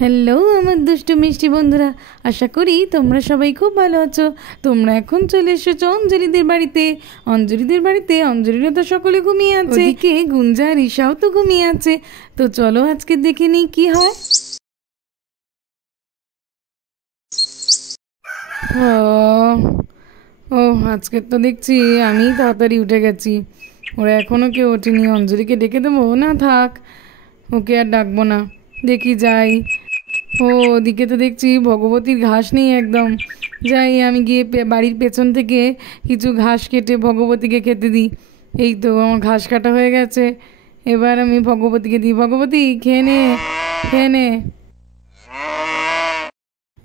Hello আমার দুষ্টু মিষ্টি বন্ধুরা, আশা করি তোমরা সবাই খুব ভালো আছো। তোমরা এখন চলে এসেছো অঞ্জলিদের বাড়িতে। অঞ্জলিরা তো সকলে ঘুমিয়ে আছে, ওদিকে গুঞ্জা রিসাও তো ঘুমিয়ে আছে। তো চলো আজকে দেখে নিই কি হয়। ও আজকে তো দেখছি আমি তাড়াতাড়ি উঠে গেছি, ওরা এখনও কেউ ওঠেনি। অঞ্জলিকে ডেকে দেবো না, থাক ওকে আর ডাকবো না, দেখি যাই। ও ওদিকে তো দেখছি ভগবতীর ঘাস নেই একদম। যাই আমি গিয়ে বাড়ির পেছন থেকে কিছু ঘাস কেটে ভগবতীকে খেতে দিই। এই তো আমার ঘাস কাটা হয়ে গেছে, এবার আমি ভগবতীকে দিই। ভগবতী খেয়ে নে।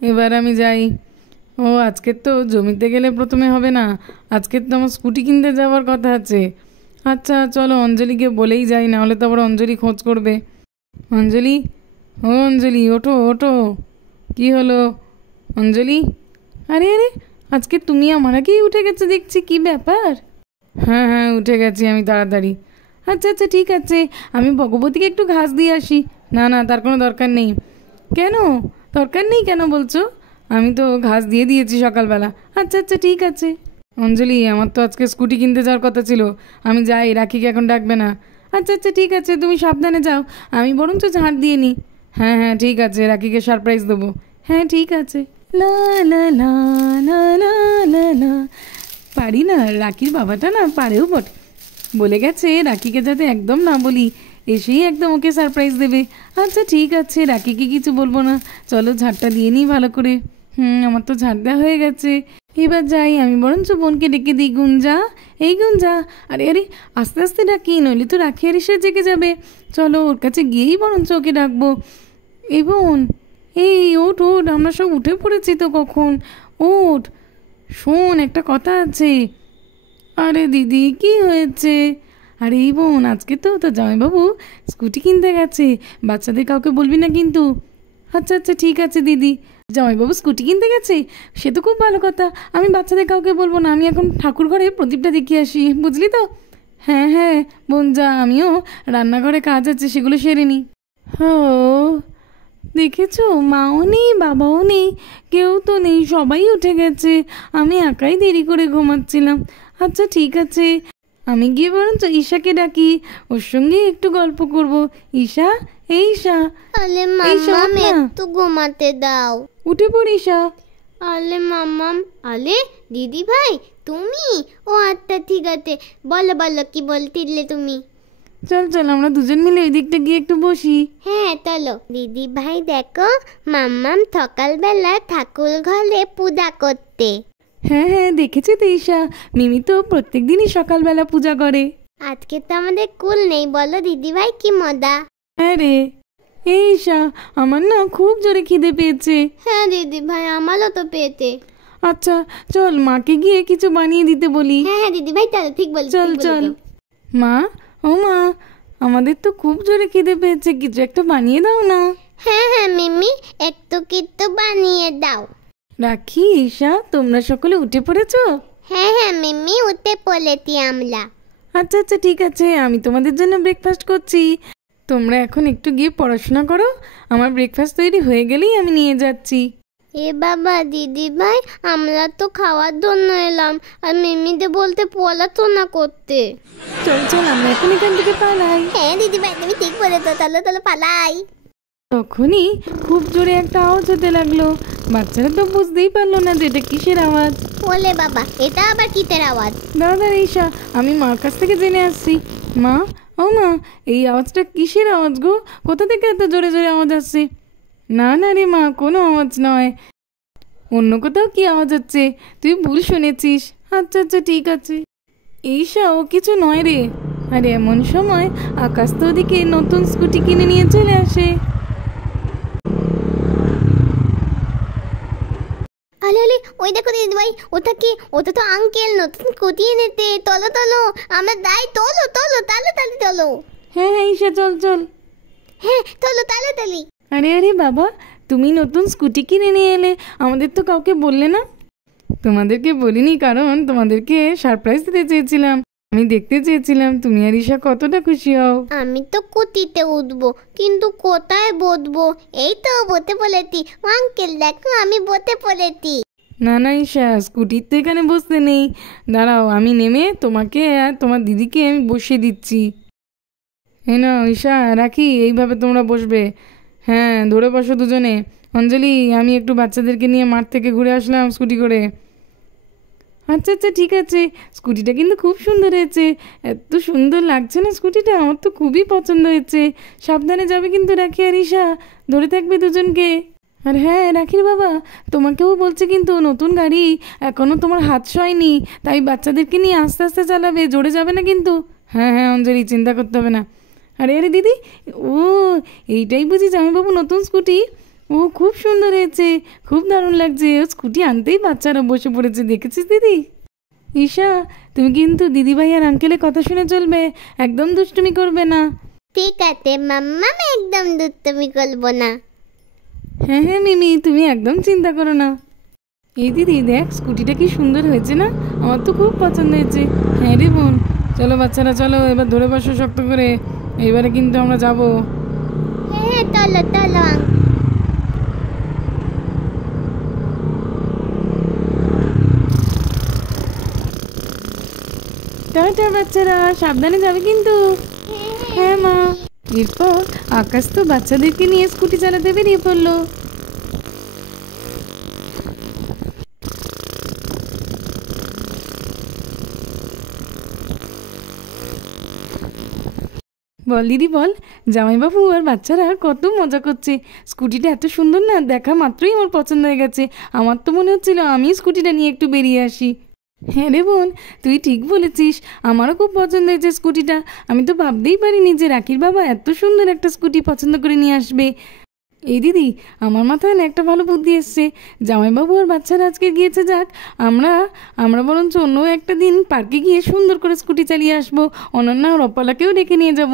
এবার আমি যাই। ও আজকের তো জমিতে গেলে প্রথমে হবে না, আজকের তো আমার স্কুটি কিনতে যাওয়ার কথা আছে। আচ্ছা চলো অঞ্জলিকে বলেই যাই, না হলে তো আবার অঞ্জলি খোঁজ করবে। অঞ্জলি, ও অঞ্জলি ওঠো। কি হলো অঞ্জলি? আরে আজকে তুমি আমার আগেই উঠে গেছো দেখছি, কি ব্যাপার? হ্যাঁ উঠে গেছি আমি তাড়াতাড়ি। আচ্ছা ঠিক আছে, আমি ভগবতীকে একটু ঘাস দিয়ে আসি। না তার কোনো দরকার নেই। কেন দরকার নেই কেন বলছো? আমি তো ঘাস দিয়ে দিয়েছি সকালবেলা। আচ্ছা ঠিক আছে। অঞ্জলি আমার তো আজকে স্কুটি কিনতে যাওয়ার কথা ছিল, আমি যাই, রাখিকে এখন ডাকবে না। আচ্ছা ঠিক আছে, তুমি সাবধানে যাও, আমি বরঞ্চ ঝাঁট দিয়ে নিই। হ্যাঁ ঠিক আছে, রাখিকে সারপ্রাইজ দেবো। হ্যাঁ ঠিক আছে। লা লা লা লা লা লা লা। পারি না, রাখির বাবাটা না পারেও বটে, বলে গেছে রাখিকে যাতে একদম না বলি, এসেই একদম ওকে সারপ্রাইজ দেবে। আচ্ছা ঠিক আছে, রাখিকে কিছু বলবো না, চলো ঝাঁটটা দিয়ে নিই ভালো করে। আমার তো ঝাঁট দেওয়া হয়ে গেছে, এবার যাই আমি বরঞ্চ বোনকে ডেকে দিই। গুঞ্জা, এই গুঞ্জা, আরে আস্তে আস্তে ডাকি, নইলে তো রাখি আর এসে জেগে যাবে। চলো ওর কাছে গিয়েই বরঞ্চ ওকে ডাকবো। এই বোন, এই ওঠ, আমরা সব উঠে পড়েছি তো কখন, ওঠ। শোন একটা কথা আছে। আরে দিদি কি হয়েছে? আরে এই বোন, আজকে তো জামাইবাবু স্কুটি কিনতে গেছে, বাচ্চাদের কাউকে বলবি না কিন্তু। আচ্ছা ঠিক আছে দিদি। জামাইবাবু স্কুটি কিনতে গেছে, সে তো খুব ভালো কথা, আমি বাচ্চাদের কাউকে বলবো না। আমি এখন ঠাকুর ঘরে প্রদীপটা দেখিয়ে আসি, বুঝলি তো? হ্যাঁ বোন যা, আমিও রান্নাঘরে কাজ আছে সেগুলো সেরে নিই। দেখেছো, মাও নেই বাবাও নেই, কেউ তো নেই, সবাই উঠে গেছে, আমি একাই দেরি করে ঘুমাচ্ছিলাম। আচ্ছা ঠিক আছে, আমি গিয়ে বরঞ্চ ঈশাকে ডাকি, ওর সঙ্গে একটু গল্প করব। ঈশা, এই ঈশা, আলে মাম্মাম একটু ঘুমাতে দাও। উঠে পড় ঈশা। আলে মাম্মাম, আলে দিদি ভাই তুমি? ও আচ্ছা ঠিক আছে, বলো কি বলছিলে তুমি? চল আমরা দুজন মিলে ওই দিকটা গিয়ে একটু বসি। হ্যাঁ চলো। দিদি ভাই দেখো, মাম্মাম সকালবেলা ঠাকুর ঘরে পূজা করতে। হ্যাঁ দেখেছি তো ঈশা, মিমি তো প্রত্যেক দিনই সকালবেলা পূজা করে। আজকে তো আমাদের কুল নেই, বলো দিদি ভাই কি মজা। হ্যাঁ রে, এই ঈশা আমার না খুব জোরে খিদে পেয়েছে। হ্যাঁ দিদি ভাই আমারও তো পেয়েছে। আচ্ছা চল মাকে গিয়ে কিছু বানিয়ে দিতে বলি। হ্যাঁ দিদি ভাই চলো, ঠিক বল। চল মা, ও মা, আমাদের তো খুব জোরে খিদে পেয়েছে, কিছু একটা বানিয়ে দাও না। হ্যাঁ মিমি, একটু কিছু বানিয়ে দাও। রাখি, ঈশা তোমরা সকলে উঠে পড়েছো? হ্যাঁ মিমি, উঠে পড়েছি আমরা। আচ্ছা ঠিক আছে, আমি তোমাদের জন্য ব্রেকফাস্ট করছি, তোমরা এখন একটু গিয়ে পড়াশোনা করো, আমার ব্রেকফাস্ট তৈরি হয়ে গেলেই আমি নিয়ে যাচ্ছি। এ বাবা দিদি ভাই, আমরা তো খাওয়ার জন্য এলাম, আর মিমিদের বলতে পড়াশোনা করতে। চল আমরা এখন এখান থেকে পালাই। হ্যাঁ দিদি ভাই তুমি ঠিক বলেছো, চলো পালাই। তখনই খুব জোরে একটা আওয়াজ হতে লাগলো, বাচ্চারা তো বুঝতেই পারলো না যে এটা কিসের আওয়াজ। বলে বাবা, এটা আবার কিসের আওয়াজ? দাদা ঈশা, আমি মার কাছ থেকে জেনে আসছি। মা, ও মা, এই আওয়াজটা কিসের আওয়াজ গো? কোথা থেকে এত জোরে আওয়াজ আসছে? না রে মা, কোনো আওয়াজ নয়, অন্য কোথাও কি আওয়াজ হচ্ছে, তুই ভুল শুনেছিস। আচ্ছা ঠিক আছে। ঈশা ও কিছু নয় রে। আরে এমন সময় আকাশ তো ওদিকে নতুন স্কুটি কিনে নিয়ে চলে আসে। আলে ওই দেখো দিদি ভাই, ওটা তো আঙ্কেল নতুন স্কুটি এনেছে। চলো আমরা যাই, চলো তাড়াতাড়ি চলো। হ্যাঁ ঈশা চল। হ্যাঁ চলো তাড়াতাড়ি। আরে বাবা, তুমি নতুন স্কুটি কিনে নিয়ে এলে, আমাদের তো কাউকে বললে না। তোমাদেরকে বলিনি কারণ তোমাদেরকে সারপ্রাইজ দিতে চেয়েছিলাম, আমি দেখতে চেয়েছিলাম তুমি আর ঈশা কতটা খুশি হও। আমি তো কুটিতে উঠবো, কিন্তু কোথায় বসবো? এই তো বসে পড়েছি। আঙ্কেল দেখো আমি বসে পড়েছি। না না ঈশা, স্কুটির তো এখানে বসতে নেই। দাঁড়াও, আমি নেমে তোমাকে আর তোমার দিদিকে আমি বসিয়ে দিচ্ছি। এই নাও ঈশা, রাখি, এইভাবে তোমরা বসবে। হ্যাঁ, ধরে বসো দুজনে। অঞ্জলি, আমি একটু বাচ্চাদেরকে নিয়ে মাঠ থেকে ঘুরে আসলাম স্কুটি করে। আচ্ছা আচ্ছা, ঠিক আছে। স্কুটিটা কিন্তু খুব সুন্দর হয়েছে। এত সুন্দর লাগছে না স্কুটিটা, আমার তো খুবই পছন্দ হয়েছে। সাবধানে যাবে কিন্তু রাখি আর ঈশা, ধরে থাকবে দুজনকে। আর হ্যাঁ রাখির বাবা, তোমাকেও বলছে কিন্তু নতুন গাড়ি, এখনও তোমার হাত সয়নি, তাই বাচ্চাদেরকে নিয়ে আস্তে আস্তে চালাবে, জোরে যাবে না কিন্তু। হ্যাঁ হ্যাঁ অঞ্জলি, চিন্তা করতে হবে না। আরে আরে দিদি, ও এইটাই বুঝি জামাইবাবু নতুন স্কুটি? ও খুব সুন্দর হয়েছে, খুব দারুণ লাগছে। ও স্কুটি আনতেই বাচ্চারা বসে পড়েছে, দেখেছিস দিদি? ঈশা, তুমি কিন্তু দিদিভাই আর আঙ্কেলের কথা শুনে চলবে, একদম দুষ্টুমি করবে না। ঠিক আছে মাম্মা, আমি একদম দুষ্টুমি করবো না। হ্যাঁ হ্যাঁ মিমি, তুমি একদম চিন্তা করো না। এই দিদি দেখ, স্কুটিটা কি সুন্দর হয়েছে না? আমার তো খুব পছন্দ হয়েছে। হ্যাঁ রে বোন, চলো বাচ্চারা চলো, এবার ধরে বসো শক্ত করে। এইবারে কিন্তু আমরা যাব। হ্যাঁ চলো চলো। টাটা বাচ্চারা, সাবধানে যাবে কিন্তু। হ্যাঁ মা। এরপর আকাশ তো বাচ্চাদেরকে নিয়ে স্কুটি চালাতে বেরিয়ে পড়লো। বল দিদি বল, জামাইবাবু আর বাচ্চারা কত মজা করছে। স্কুটিটা এত সুন্দর না, দেখা মাত্রই আমার পছন্দ হয়ে গেছে। আমার তো মনে হচ্ছিল আমি স্কুটিটা নিয়ে একটু বেরিয়ে আসি। হ্যাঁ রে বোন, তুই ঠিক বলেছিস, আমারও খুব পছন্দ হয়েছে স্কুটিটা। আমি তো ভাবতেই পারিনি যে রাখির বাবা এত সুন্দর একটা স্কুটি পছন্দ করে নিয়ে আসবে। এই দিদি, আমার মাথায় না একটা ভালো বুদ্ধি এসছে। জামাইবাবু আর বাচ্চারা আজকে গিয়েছে, যাক, আমরা বরঞ্চ অন্য একটা দিন পার্কে গিয়ে সুন্দর করে স্কুটি চালিয়ে আসবো। অনন্যা আর অপালাকেও ডেকে নিয়ে যাব।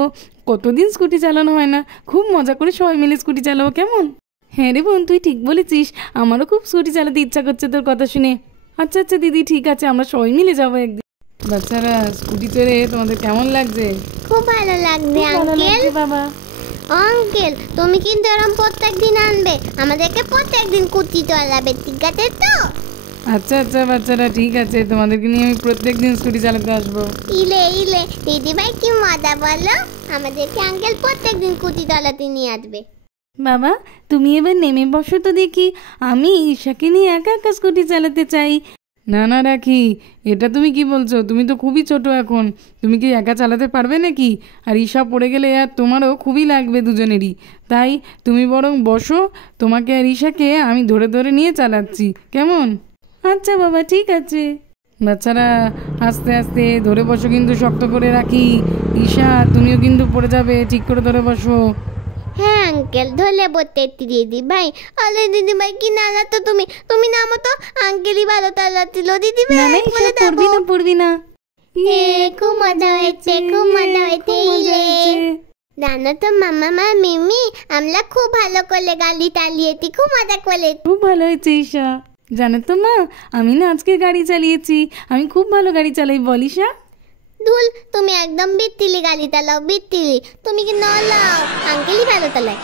কতদিন স্কুটি চালানো হয় না, খুব মজা করে সবাই মিলে স্কুটি চালাবো, কেমন? হ্যাঁ রে বোন, তুই ঠিক বলেছিস, আমারও খুব স্কুটি চালাতে ইচ্ছা করছে তোর কথা শুনে। আচ্ছা আচ্ছা দিদি, ঠিক আছে, আমরা সবাই মিলে যাবো একদিন। বাচ্চারা, স্কুটি চড়ে তোমাদের কেমন লাগছে? খুব ভালো লাগবে আঙ্কেল। বাবা আঙ্কেল, তুমি কিন্তু এরকম প্রত্যেকদিন আনবে, আমাদেরকে প্রত্যেকদিন কুটি চালাবে, ঠিক আছে তো? আচ্ছা আচ্ছা বাচ্চারা, ঠিক আছে, তোমাদেরকে নিয়ে আমি প্রত্যেক দিন স্কুটি চালাতে আসবো। ইলে ইলে দিদিভাই কি মজা বলো, আমাদেরকে আঙ্কেল প্রত্যেকদিন কুটি চালাতে নিয়ে আসবে। বাবা, তুমি এবার নেমে বসো তো দেখি, আমি ঈশাকে নিয়ে একা একা স্কুটি চালাতে চাই। না না রাখি, এটা তুমি কি বলছো? তুমি তো খুবই ছোট এখন, তুমি কি একা চালাতে পারবে নাকি? আর ঈশা পড়ে গেলে আর তোমারও খুবই লাগবে দুজনেরই। তাই তুমি বরং বসো, তোমাকে আর ঈশাকে আমি ধরে ধরে নিয়ে চালাচ্ছি, কেমন? আচ্ছা বাবা, ঠিক আছে। বাচ্চারা আস্তে আস্তে ধরে বসো কিন্তু, শক্ত করে রাখি। ঈশা, তুমিও কিন্তু পড়ে যাবে, ঠিক করে ধরে বসো। হ্যাঁ আঙ্কেল, ধরে বলতে দিদিভাই। আরে দিদিভাই কি নালা তো তুমি, তুমি নামো তো, আঙ্কেলই ভালো চালাচ্ছিল। দিদিভাই না না ঈশা, পড়বি না পড়বি না। খুব মজা হয়েছে, খুব মজা হয়েছে। জানো তো মামা মিমি, আমরা খুব ভালো করে গাড়ি চালিয়েছি, খুব মজা করে। খুব ভালো হয়েছে ঈশা। জানো তো মা, আমি না আজকে গাড়ি চালিয়েছি, আমি খুব ভালো গাড়ি চালাই, বল ঈশা? দুল, তুমি একদম বিত্তিলি গাড়ি চালাও, বিত্তিলি। তুমি কি নলাও, আঙ্কেলই ভালো চালায়।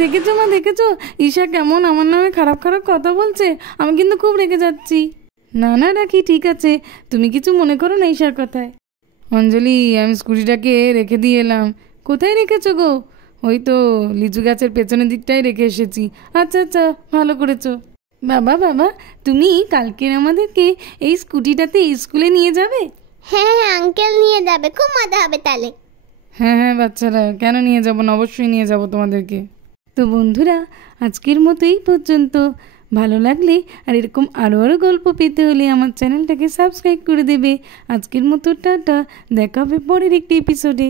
দেখেছো মা, দেখেছো ঈশা কেমন আমার নামে খারাপ খারাপ কথা বলছে? আমি কিন্তু খুব রেগে যাচ্ছি। না না রাখি, ঠিক আছে, তুমি কিছু মনে করো না ঈশার কথায়। অঞ্জলি, আমি স্কুটিটাকে রেখে দিয়ে এলাম। কোথায় রেখেছো গো? ওই তো লিচু গাছের পেছনের দিকটাই রেখে এসেছি। আচ্ছা আচ্ছা, ভালো করেছো। বাবা বাবা, তুমি কালকের আমাদেরকে এই স্কুটিটাতে স্কুলে নিয়ে যাবে? হ্যাঁ হ্যাঁ আঙ্কেল নিয়ে যাবে, খুব মজা হবে তাহলে। হ্যাঁ হ্যাঁ বাচ্চারা, কেন নিয়ে যাব না, অবশ্যই নিয়ে যাব তোমাদেরকে। তো বন্ধুরা, আজকের মতো এই পর্যন্ত। ভালো লাগলে আর এরকম আরও গল্প পেতে হলে আমার চ্যানেলটাকে সাবস্ক্রাইব করে দেবে। আজকের মতো টাটা, দেখা হবে পরের একটি এপিসোডে।